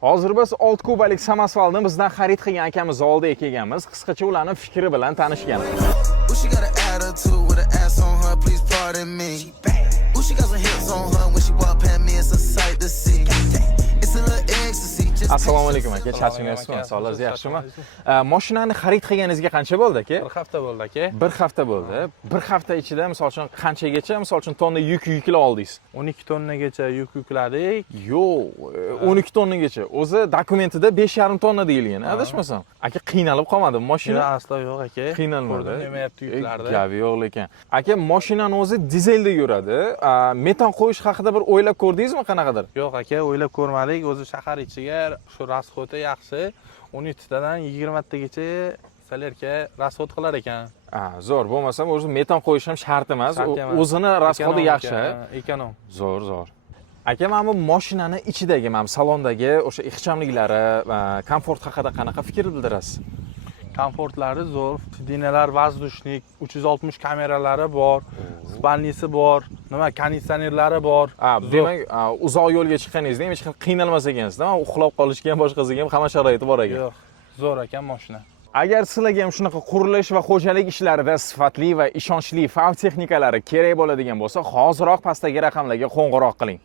Hozir biz 6 kubalik samosvalni bizdan xarid qilgan akamiz oldiga kelganmiz. Qisqacha ularning fikri bilan tanishganmiz. She got an attitude with an ass on her, please pardon me. She got some hips on her when she walk past me, it's a sight to see. It's a little ecstasy. Assalomu alaykum aka, charchingaysizmi? Sog'ligingiz yaxshimi? Mashinani xarid qilganingizga qancha bo'ldi aka? Bir hafta bo'ldi aka. Bir hafta bo'ldi. Bir hafta ichida misol uchun qanchagacha, misol uchun tonna yuk yuklab oldingiz? 12 tonnagacha yuk yukladik. Yo'q, 12 tonnagacha. O'zi dokumentida 5,5 tonna deyilgan, adashmasam. Aka qiynalib qolmadimi mashina? Yo'q, aslo yo'q aka. Qiynalmadi. Nimayapti yuklarda. Gapi yo'q lekin. Aka, mashinani o'zi dizelda yuradi. Metan qo'yish haqida bir o'ylab ko'rdingizmi qanaqadir? Yo'q aka, o'ylab ko'rmadik. O'zi shahar ichiga shu rasxoti yaxshi. 12 tadan 20 tagacha salerka rasxot qilar ekan. Zo'r bo'lmasa, o'zi metan qo'yish ham shart emas. O'zini rasxoti yaxshi. Ekonom. Zo'r. Aka, mana bu mashinani ichidagi, mana salondagi o'sha ixchamliklari va komfort haqida qanaqa fikr bildirasiz? Komfortlari zo'r, sidinalar воздушник, 360 kameralari bor, spalnisi bor, nima konditsionerlari bor. Demak, uzoq yo'lga chiqqaningizda hech qanday qiynalmas ekansiz-da. Uxlab qolishga ham boshqasiga ham hamma sharoiti bor ekan. Yo'q, zo'r ekan mashina. Agar sizlarga ham shunaqa qurilish va xo'jalik ishlarida sifatli va ishonchli fav texnikalari kerak bo'ladigan bo'lsa, hoziroq pastdagi raqamlarga qo'ng'iroq qiling.